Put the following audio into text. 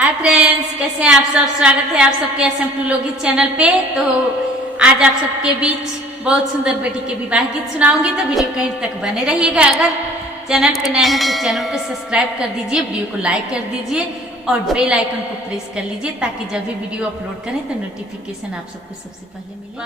Hi friends, कैसे हैं आप सब। स्वागत है आप सबके SM2 लोकगीत चैनल पे। तो आज आप सबके बीच बहुत सुंदर बेटी के विवाह गीत सुनाऊंगी, तो वीडियो कहीं तक बने रहिएगा। अगर चैनल पे नए हैं तो चैनल को सब्सक्राइब कर दीजिए, वीडियो को लाइक कर दीजिए और बेल आइकन को प्रेस कर लीजिए, ताकि जब भी वीडियो अपलोड करें तो नोटिफिकेशन आप सबको सबसे पहले मिले।